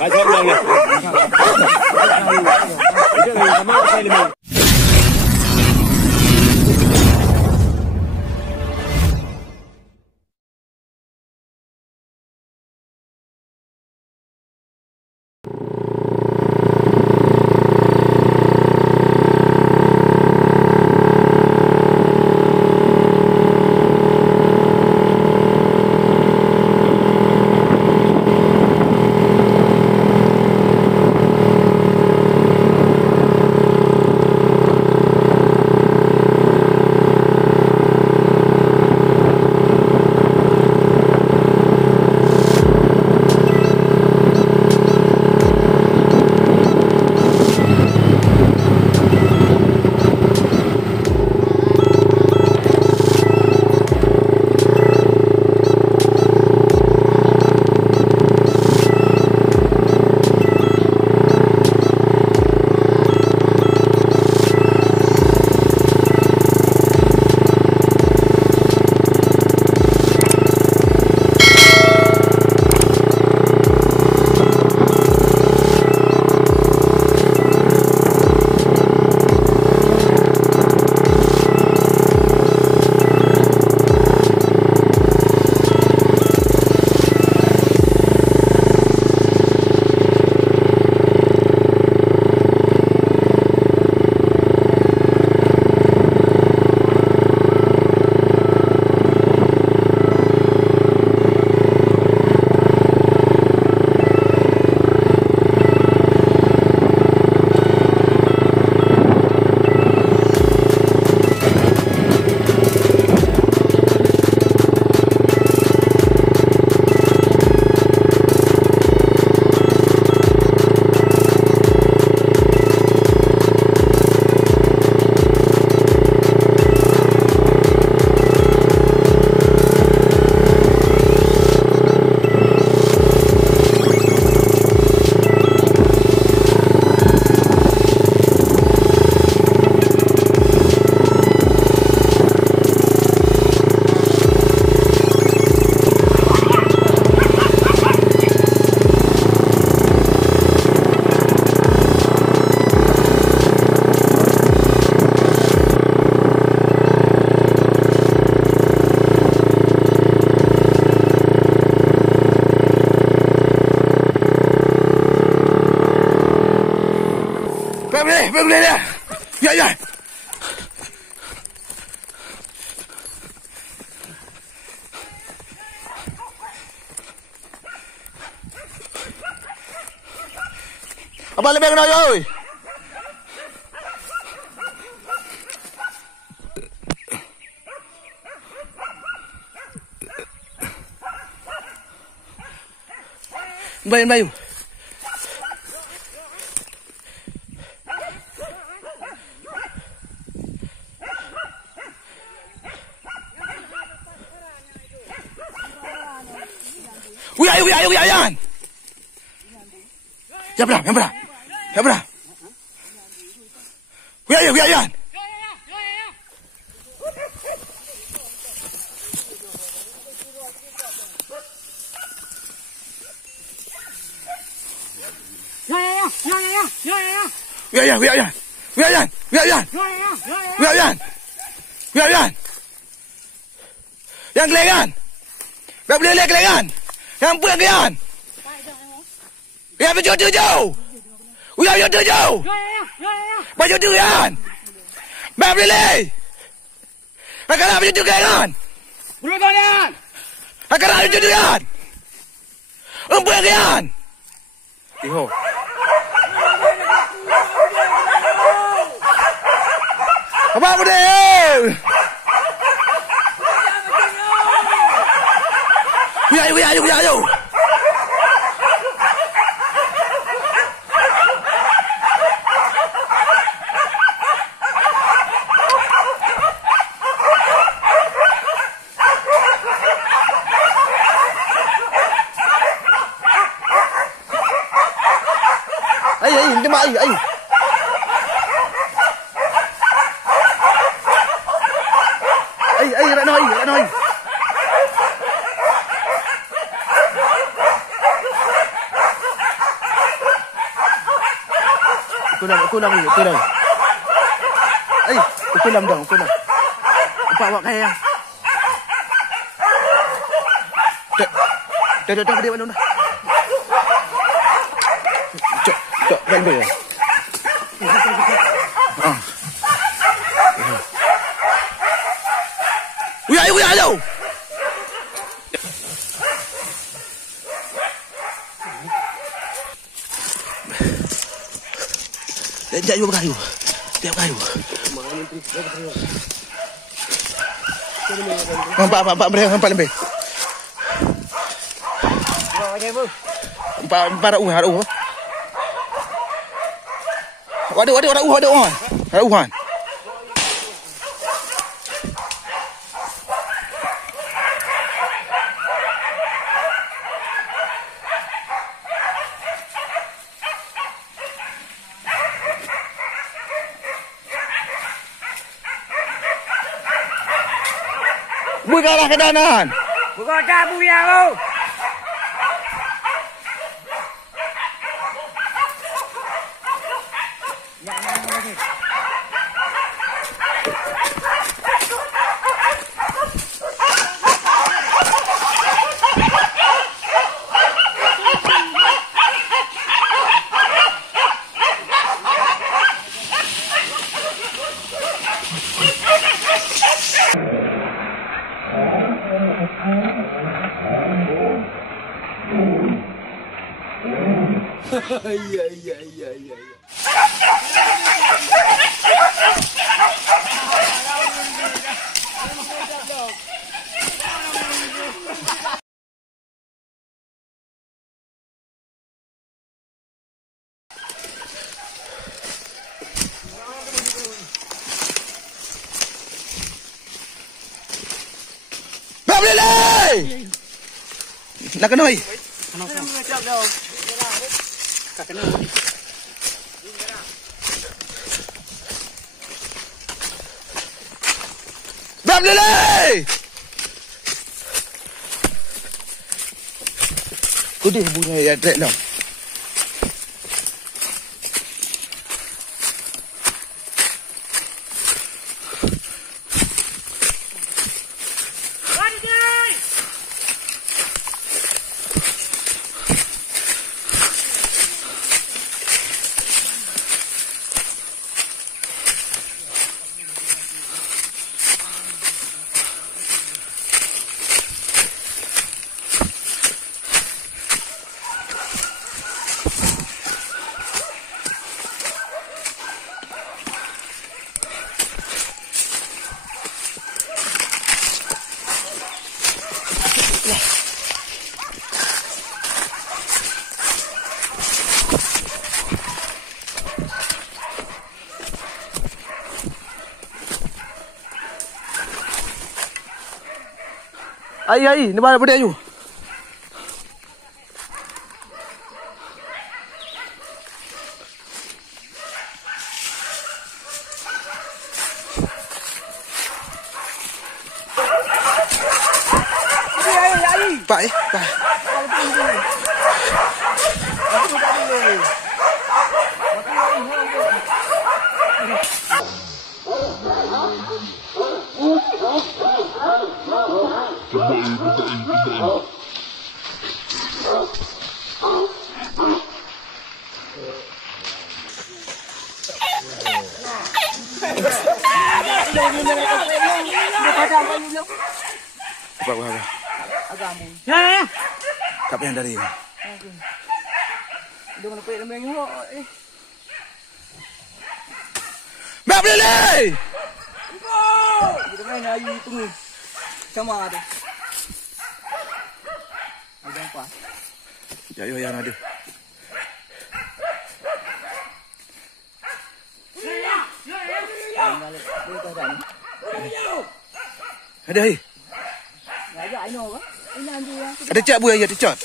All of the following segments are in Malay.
Macam mana? Itu sama saya lemah. Boleh dia. Ya. Abang lebih kena oi. Bayu. Yan. Yang benar. Yan. Yan. Yang kelengan. Tak boleh lihat kelengan. Yang pulang kelengan. Yang berjauh. Yang jauh. Baju tu kan. Bang boleh. Akan baju tu kan. Berapa kan? Akan baju tu kan. Pulang kelengan. Iho. Abang boleh. Ayo. Ay, jom ay. Ay, nak noi. Kulam ni, kulam. Kulam dong, kulam. Empat awak kaya. Dah dia mana? Cok, gambar. Uya jauh. Dia juga kayu. Empat lebih. Empat ada uang. Ada uang. Buat ke arah kanan. Bukan kamu yang tu. Iya. Boleh. Nak kena oi. Boleh. Kudih bunyi ya trek dah. Ai, ni mana budak you? Ai. Pak. Apa? Agamu. Ya. Kap yang dari. Dia mana pergi lembang ni. Mak boleh. Kita main air tunggu. Sama ada. Ada apa? Ya, yang ada. Ada ai. Ya, I know. Ada cat buaya, ada cat.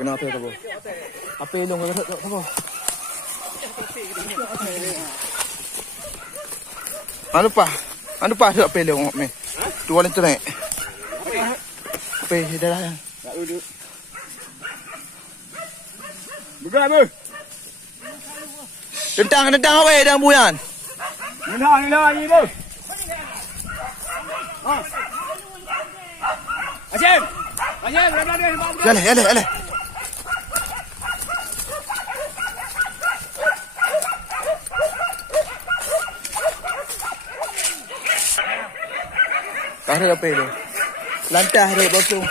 Kenapa tu, Bu? Apa yang dong? Apa? Ano pa sa pelo ngok me. Dua lang tunai. Pe dah dah. Tak duduk. Bukan apa? Tentang awak dah buyan. Ni lagi tu. Asyam, berada dia. Yalah. Hari apa itu? Lantah hari batu.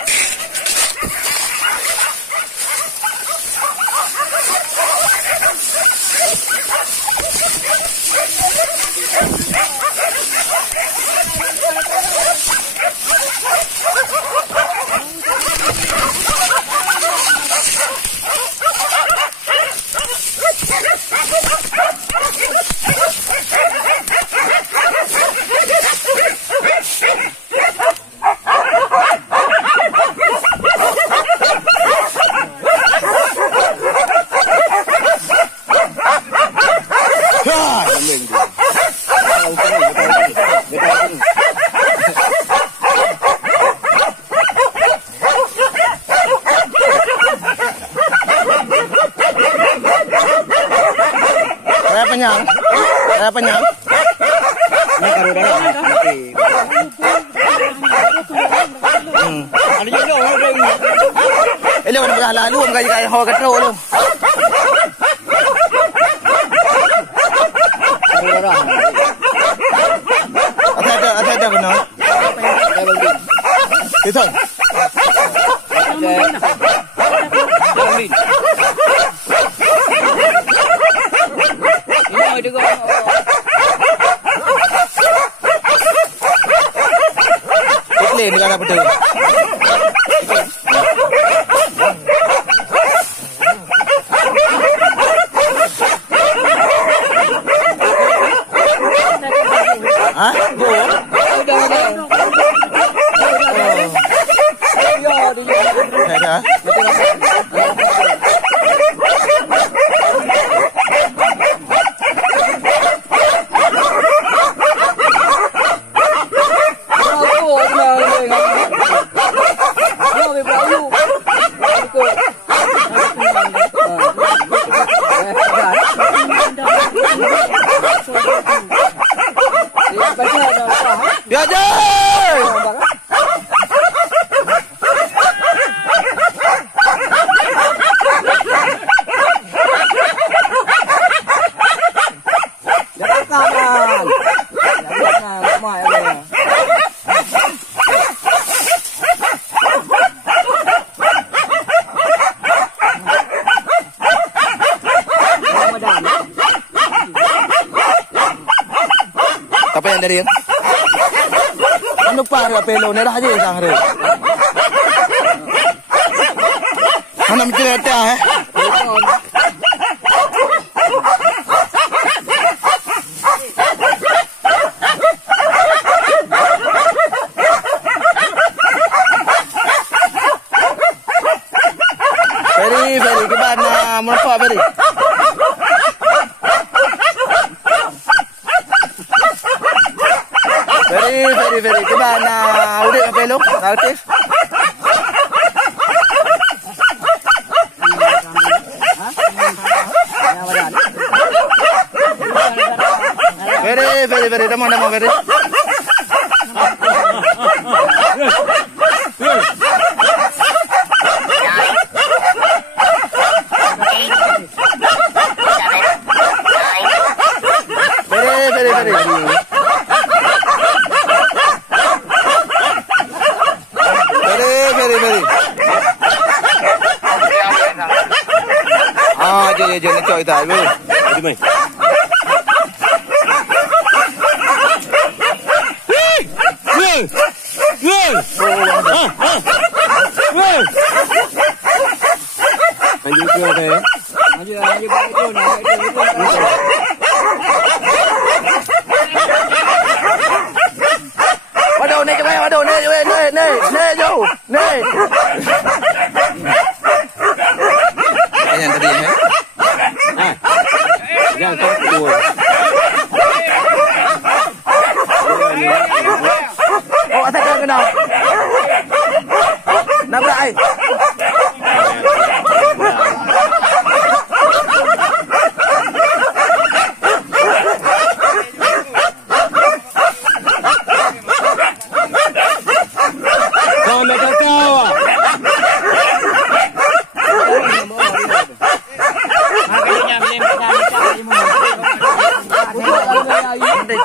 Saya penyang. Ni karo dah mati. Ada je dong ada ni. Elok dah lalu kaya hawa katro lu. Karo dah. Ada benar. Itu. Ini ada kau. Iklim dengan apa tu? Hah? Ada. Ya je. Jangan kawan. Jangan mai apa. Apa yang dari? Ano pa rin pelo na raja isang hari. Ano mitreta eh? Very gimana menapa very? Very gimana udah pelo aktif? Very demon very. Very. Ah, je nak cakap kita dulu. Jadi mai. Ayo tu ada. Ayo baik tu nak. Waduh, naik ke waduh, naik jauh. Naik. Yang tadi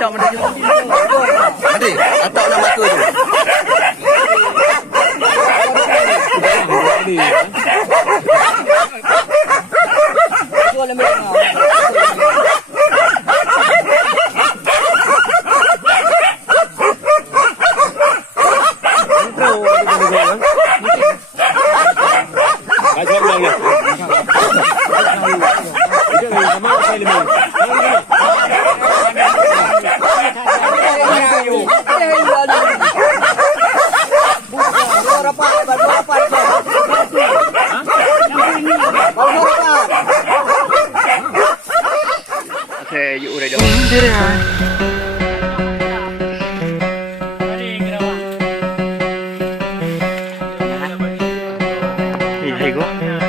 atok mana tu? Mandi, atok nak mata tu. Macam mana? Itu yang sama saya lima. Okay, you udah dah. Hai gua.